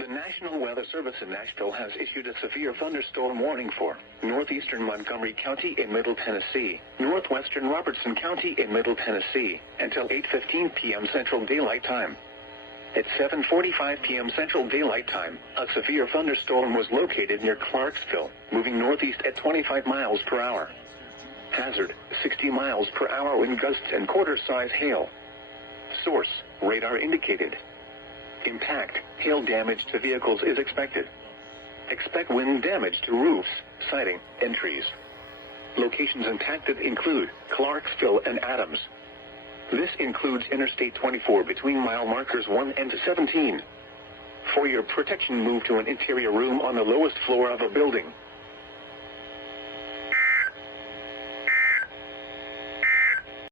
The National Weather Service in Nashville has issued a severe thunderstorm warning for northeastern Montgomery County in Middle Tennessee, northwestern Robertson County in Middle Tennessee, until 8:15 p.m. Central Daylight Time. At 7:45 p.m. Central Daylight Time, a severe thunderstorm was located near Clarksville, moving northeast at 25 miles per hour. Hazard, 60 miles per hour wind gusts and quarter-size hail. Source, radar indicated. Impact, hail damage to vehicles is expected. Expect wind damage to roofs, siding, and trees. Locations impacted include Clarksville and Adams. This includes Interstate 24 between mile markers 1 and 17. For your protection, move to an interior room on the lowest floor of a building.